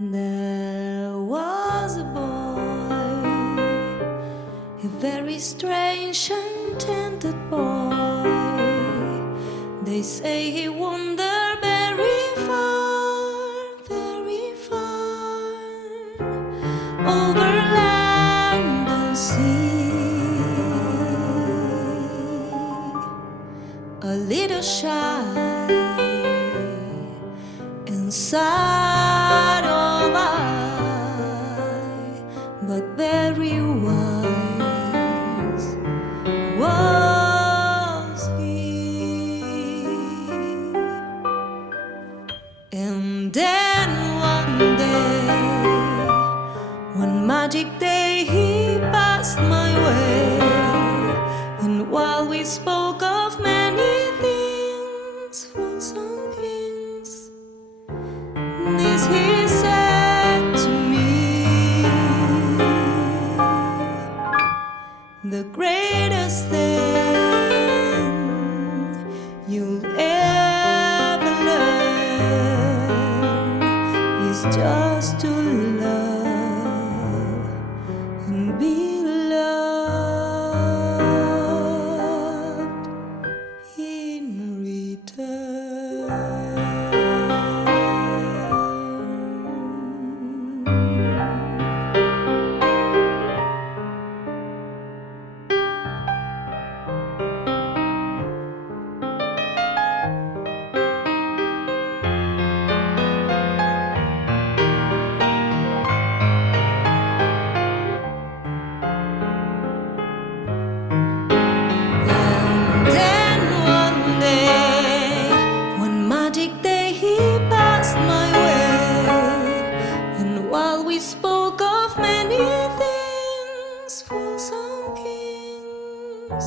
There was a boy, a very strange and talented boy. They say he wandered very far, over land and sea. A little shy inside of eye, but very wise was he. And then one day, one magic day, he passed my way, and while we spoke of many things, fools and kings, this he said to me: the greatest thing you'll ever learn is just to love and be loved in return. And then one day, one magic day, he passed my way, and while we spoke of many things, fools and kings,